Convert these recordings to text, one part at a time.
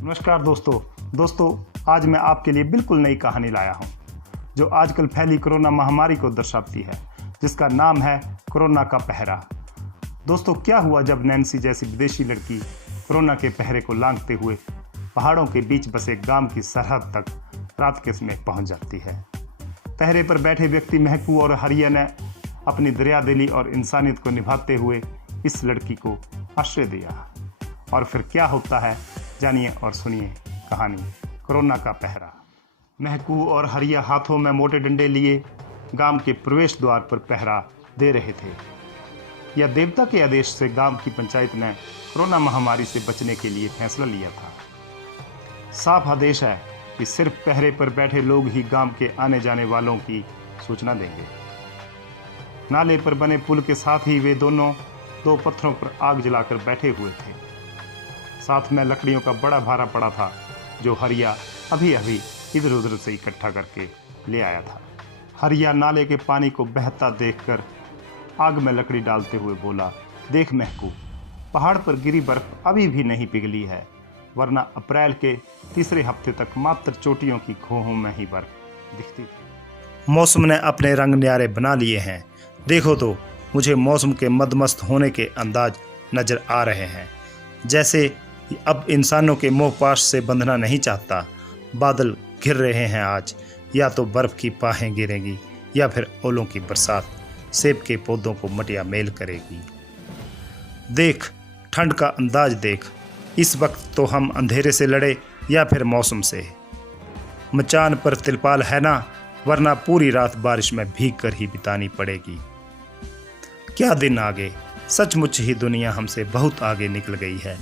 नमस्कार दोस्तों आज मैं आपके लिए बिल्कुल नई कहानी लाया हूं जो आजकल फैली कोरोना महामारी को दर्शाती है, जिसका नाम है कोरोना का पहरा। दोस्तों, क्या हुआ जब नैन्सी जैसी विदेशी लड़की कोरोना के पहरे को लांघते हुए पहाड़ों के बीच बसे गांव की सरहद तक रात के समय पहुंच जाती है। पहरे पर बैठे व्यक्ति महकू और हरिया ने अपनी दरियादिली और इंसानियत को निभाते हुए इस लड़की को आश्रय दिया। और फिर क्या होता है, जानिए और सुनिए कहानी कोरोना का पहरा। महकू और हरिया हाथों में मोटे डंडे लिए गांव के प्रवेश द्वार पर पहरा दे रहे थे। यह देवता के आदेश से गांव की पंचायत ने कोरोना महामारी से बचने के लिए फैसला लिया था। साफ आदेश है कि सिर्फ पहरे पर बैठे लोग ही गांव के आने जाने वालों की सूचना देंगे। नाले पर बने पुल के साथ ही वे दोनों दो पत्थरों पर आग जलाकर बैठे हुए थे। साथ में लकड़ियों का बड़ा भारा पड़ा था जो हरिया अभी इधर उधर से इकट्ठा करके ले आया था। हरिया नाले के पानी को बहता देखकर आग में लकड़ी डालते हुए बोला, देख महकू, पहाड़ पर गिरी बर्फ अभी भी नहीं पिघली है, वरना अप्रैल के तीसरे हफ्ते तक मात्र चोटियों की खोहों में ही बर्फ दिखती थी। मौसम ने अपने रंग न्यारे बना लिए हैं। देखो तो, मुझे मौसम के मदमस्त होने के अंदाज नजर आ रहे हैं, जैसे अब इंसानों के मोह पाश से बंधना नहीं चाहता। बादल घिर रहे हैं आज, या तो बर्फ की पाहें गिरेंगी या फिर ओलों की बरसात सेब के पौधों को मटिया मेल करेगी। देख, ठंड का अंदाज देख, इस वक्त तो हम अंधेरे से लड़े या फिर मौसम से। मचान पर तिरपाल है ना, वरना पूरी रात बारिश में भीग कर ही बितानी पड़ेगी। क्या दिन आगे, सचमुच ही दुनिया हमसे बहुत आगे निकल गई है।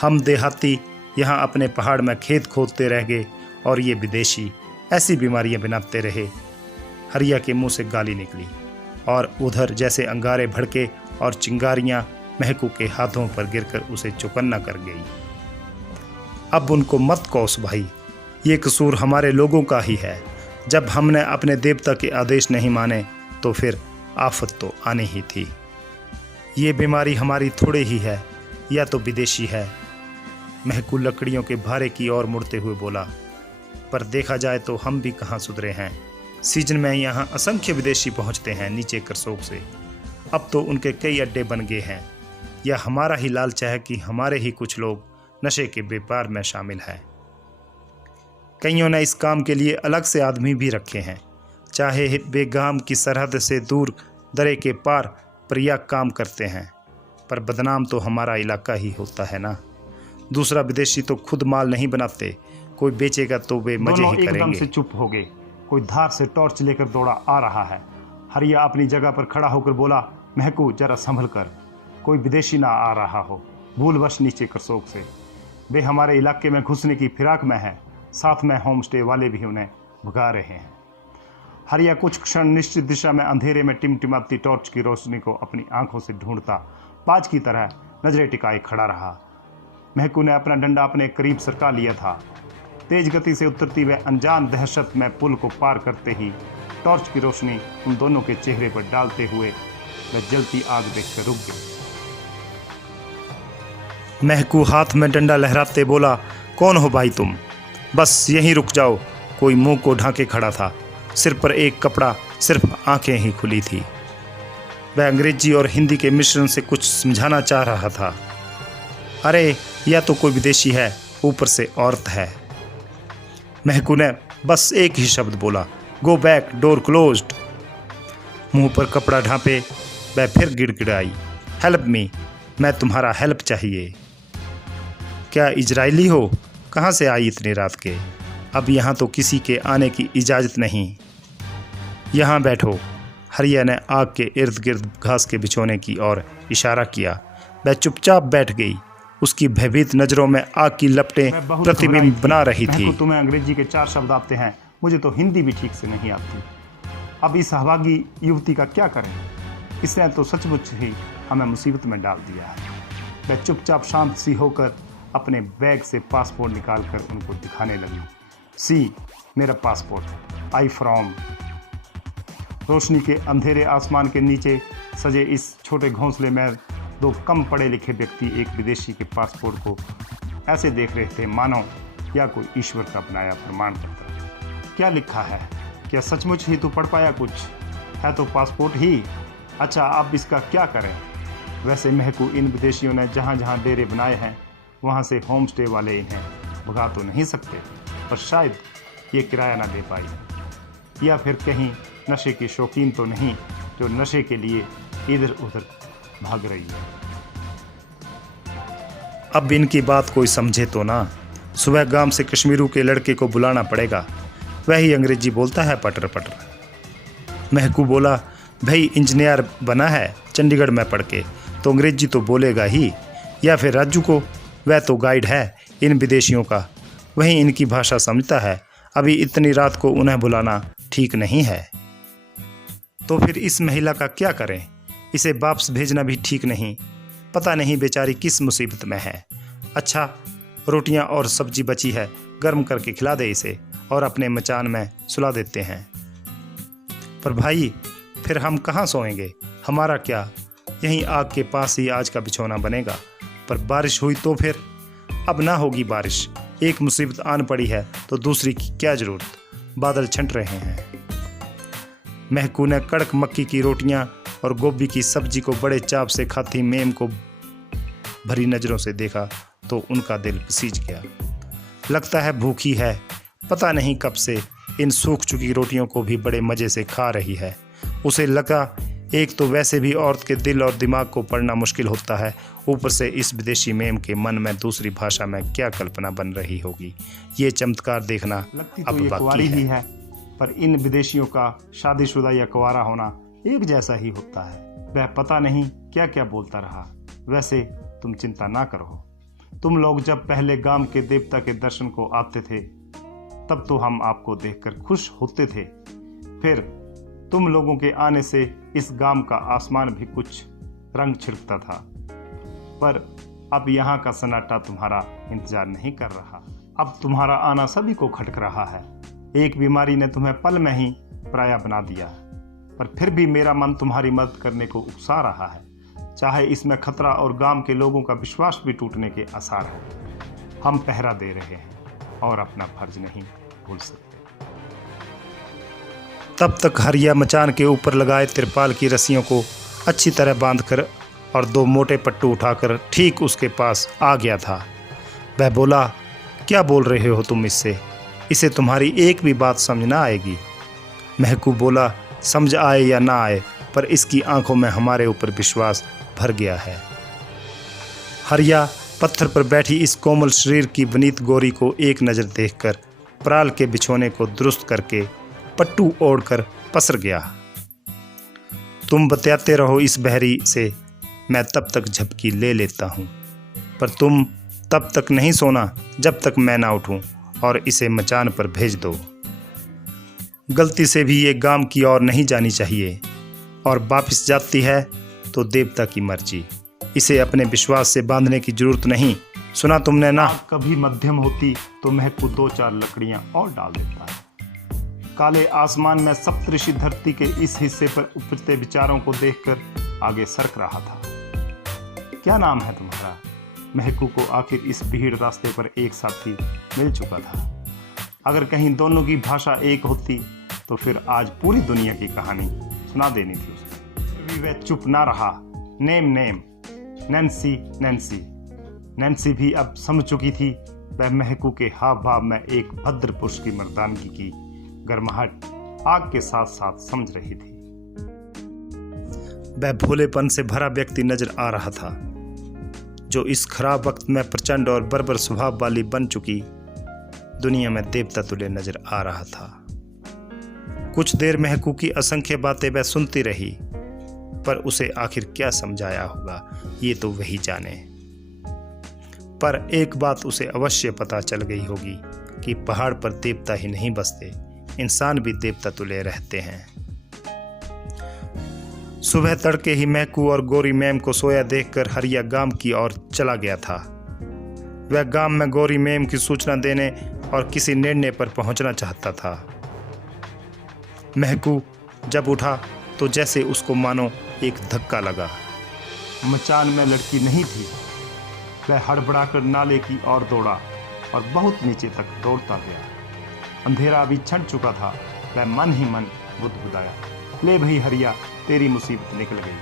हम देहाती यहाँ अपने पहाड़ में खेत खोदते रह गए और ये विदेशी ऐसी बीमारियां बनाते रहे। हरिया के मुंह से गाली निकली और उधर जैसे अंगारे भड़के और चिंगारियां महकू के हाथों पर गिरकर उसे चौकन्ना कर गई। अब उनको मत कोस भाई, ये कसूर हमारे लोगों का ही है। जब हमने अपने देवता के आदेश नहीं माने तो फिर आफत तो आनी ही थी। ये बीमारी हमारी थोड़े ही है या तो विदेशी है। महकू लकड़ियों के भारे की ओर मुड़ते हुए बोला, पर देखा जाए तो हम भी कहाँ सुधरे हैं। सीजन में यहाँ असंख्य विदेशी पहुँचते हैं नीचे करसोग से। अब तो उनके कई अड्डे बन गए हैं। यह हमारा ही लालच है कि हमारे ही कुछ लोग नशे के व्यापार में शामिल हैं। कईयों ने इस काम के लिए अलग से आदमी भी रखे हैं, चाहे वे गांव की सरहद से दूर दरे के पार पर यह काम करते हैं, पर बदनाम तो हमारा इलाका ही होता है ना। दूसरा विदेशी तो खुद माल नहीं बनाते, कोई बेचेगा तो वे मजे ही करेंगे। एकदम से चुप हो गए। कोई धार से टॉर्च लेकर दौड़ा आ रहा है। हरिया अपनी जगह पर खड़ा होकर बोला, महकू जरा संभल कर, कोई विदेशी ना आ रहा हो भूलवश नीचे करसोग से। वे हमारे इलाके में घुसने की फिराक में है। साथ में होम स्टे वाले भी उन्हें भगा रहे हैं। हरिया कुछ क्षण निश्चित दिशा में अंधेरे में टिमटिमाती टॉर्च की रोशनी को अपनी आंखों से ढूंढता पाज की तरह नजरें टिकाए खड़ा रहा। महकू ने अपना डंडा अपने करीब सरका लिया था। तेज गति से उतरती वह अनजान दहशत में पुल को पार करते ही टॉर्च की रोशनी उन दोनों के चेहरे पर डालते हुए वह जलती आग देखकर रुक गई। महकू हाथ में डंडा लहराते बोला, कौन हो भाई तुम? बस यहीं रुक जाओ। कोई मुंह को ढांके खड़ा था, सिर पर एक कपड़ा, सिर्फ आंखें ही खुली थी। वह अंग्रेजी और हिंदी के मिश्रण से कुछ समझाना चाह रहा था। अरे, यह तो कोई विदेशी है, ऊपर से औरत है। महकू ने बस एक ही शब्द बोला, गो बैक, डोर क्लोज्ड। मुंह पर कपड़ा ढांपे वह फिर गिड़गिड़ाई, हेल्प मी, मैं तुम्हारा हेल्प चाहिए। क्या इजरायली हो? कहाँ से आई इतनी रात के? अब यहाँ तो किसी के आने की इजाज़त नहीं। यहाँ बैठो। हरिया ने आग के इर्द गिर्द घास के बिछोने की ओर इशारा किया। वह चुपचाप बैठ गई। उसकी भयभीत नज़रों में आग की लपटें प्रतिबिंब बना रही थी। तुम्हें अंग्रेजी के 4 शब्द आते हैं, मुझे तो हिंदी भी ठीक से नहीं आती। अब इस अभागी युवती का क्या करें? इसने तो सचमुच ही हमें मुसीबत में डाल दिया है। वह चुपचाप शांत सी होकर अपने बैग से पासपोर्ट निकालकर उनको दिखाने लगी। सी, मेरा पासपोर्ट, आई फ्रॉम। रोशनी के अंधेरे आसमान के नीचे सजे इस छोटे घोंसले में दो कम पढ़े लिखे व्यक्ति एक विदेशी के पासपोर्ट को ऐसे देख रहे थे मानो या कोई ईश्वर का बनाया प्रमाण पत्र। क्या लिखा है? क्या सचमुच ही तू पढ़ पाया? कुछ है तो पासपोर्ट ही। अच्छा, अब इसका क्या करें? वैसे महकू, इन विदेशियों ने जहाँ जहाँ डेरे बनाए हैं वहाँ से होम स्टे वाले इन्हें भगा तो नहीं सकते, पर शायद ये किराया ना दे पाई। या फिर कहीं नशे की शौकीन तो नहीं जो नशे के लिए इधर उधर भाग रही है। अब इनकी बात कोई समझे तो ना। सुबह गांव से कश्मीरू के लड़के को बुलाना पड़ेगा, वही अंग्रेजी बोलता है पटर पटर। महकू बोला, भाई इंजीनियर बना है चंडीगढ़ में पढ़ के, तो अंग्रेजी तो बोलेगा ही। या फिर राजू को, वह तो गाइड है इन विदेशियों का, वही इनकी भाषा समझता है। अभी इतनी रात को उन्हें बुलाना ठीक नहीं है। तो फिर इस महिला का क्या करें? इसे वापस भेजना भी ठीक नहीं, पता नहीं बेचारी किस मुसीबत में है। अच्छा, रोटियां और सब्जी बची है, गर्म करके खिला दे इसे और अपने मचान में सुला देते हैं। पर भाई, फिर हम कहाँ सोएंगे? हमारा क्या, यहीं आग के पास ही आज का बिछौना बनेगा। पर बारिश हुई तो फिर? अब ना होगी बारिश। एक मुसीबत आन पड़ी है तो दूसरी की क्या जरूरत? बादल छंट रहे हैं। महकू ने कड़क मक्की की रोटियां और गोभी की सब्जी को बड़े चाव से खाती मेम को भरी नजरों से देखा तो उनका दिल पसीज गया। लगता है भूखी है, पता नहीं कब से इन सूख चुकी रोटियों को भी बड़े मजे से खा रही है। उसे लगा, एक तो वैसे भी औरत के दिल और दिमाग को पढ़ना मुश्किल होता है, ऊपर से इस विदेशी मेम के मन में दूसरी भाषा में क्या कल्पना बन रही होगी। ये चमत्कार देखना अब बाकी है। पर इन विदेशियों का शादीशुदा या कुंवारा होना एक जैसा ही होता है। वह पता नहीं क्या क्या बोलता रहा। वैसे तुम चिंता ना करो, तुम लोग जब पहले गांव के देवता के दर्शन को आते थे तब तो हम आपको देखकर खुश होते थे। फिर तुम लोगों के आने से इस गांव का आसमान भी कुछ रंग छिड़कता था। पर अब यहाँ का सन्नाटा तुम्हारा इंतजार नहीं कर रहा। अब तुम्हारा आना सभी को खटक रहा है। एक बीमारी ने तुम्हें पल में ही पराया बना दिया, पर फिर भी मेरा मन तुम्हारी मदद करने को उकसा रहा है, चाहे इसमें खतरा और गांव के लोगों का विश्वास भी टूटने के आसार हैं। हम पहरा दे रहे हैं और अपना फर्ज नहीं भूल सकते। तब तक हरिया मचान के ऊपर लगाए तिरपाल की रस्सियों को अच्छी तरह बांधकर और 2 मोटे पट्टू उठाकर ठीक उसके पास आ गया था। वह बोला, क्या बोल रहे हो तुम इससे? इसे तुम्हारी एक भी बात समझ ना आएगी। महकू बोला, समझ आए या ना आए, पर इसकी आंखों में हमारे ऊपर विश्वास भर गया है। हरिया पत्थर पर बैठी इस कोमल शरीर की वनीत गोरी को एक नज़र देखकर पराल के बिछोने को दुरुस्त करके पट्टू ओढ़कर पसर गया। तुम बतियाते रहो इस बहरी से, मैं तब तक झपकी ले लेता हूँ, पर तुम तब तक नहीं सोना जब तक मैं ना उठूँ और इसे मचान पर भेज दो। गलती से भी ये गांव की ओर नहीं जानी चाहिए, और वापस जाती है तो देवता की मर्जी। इसे अपने विश्वास से बांधने की जरूरत नहीं। सुना तुमने ना? कभी मध्यम होती तो महकू 2-4 लकड़ियां और डाल देता है। काले आसमान में सप्तऋषि धरती के इस हिस्से पर उपजते विचारों को देखकर आगे सरक रहा था। क्या नाम है तुम्हारा? महकू को आखिर इस भीड़ रास्ते पर एक साथी मिल चुका था। अगर कहीं दोनों की भाषा एक होती तो फिर आज पूरी दुनिया की कहानी सुना देनी थी उसे। भी वह चुप ना रहा। Name name, Nancy Nancy. Nancy भी अब समझ चुकी थी। वह महकू के हाव भाव में एक भद्र पुरुष की मर्दानगी की गर्माहट आग के साथ साथ समझ रही थी। वह भोलेपन से भरा व्यक्ति नजर आ रहा था, जो इस खराब वक्त में प्रचंड और बर्बर स्वभाव वाली बन चुकी दुनिया में देवता तुल्य नजर आ रहा था। कुछ देर महकू की असंख्य बातें वह सुनती रही, पर उसे आखिर क्या समझाया होगा ये तो वही जाने। पर एक बात उसे अवश्य पता चल गई होगी कि पहाड़ पर देवता ही नहीं बसते, इंसान भी देवता तुल्य रहते हैं। सुबह तड़के ही महकू और गोरी मैम को सोया देखकर हरिया गांव की ओर चला गया था। वह गांव में गोरी मैम की सूचना देने और किसी निर्णय पर पहुंचना चाहता था। महकू जब उठा तो जैसे उसको मानो एक धक्का लगा। मचान में लड़की नहीं थी। वह हड़बड़ाकर नाले की ओर दौड़ा और बहुत नीचे तक दौड़ता गया। अंधेरा अभी छंट चुका था। वह मन ही मन बुदबुदाया, ले भई हरिया, तेरी मुसीबत निकल गई।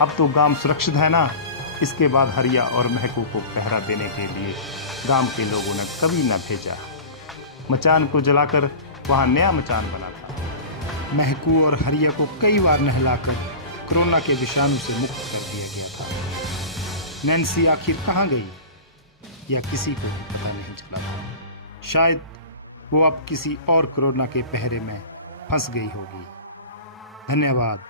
अब तो गांव सुरक्षित है ना। इसके बाद हरिया और महकू को पहरा देने के लिए गांव के लोगों ने कभी न भेजा। मचान को जलाकर वहां नया मचान बना था। महकू और हरिया को कई बार नहलाकर कोरोना के विषाणु से मुक्त कर दिया गया था। नैन्सी आखिर कहाँ गई, या किसी को भी पता नहीं चला था। शायद वो अब किसी और कोरोना के पहरे में फंस गई होगी। धन्यवाद।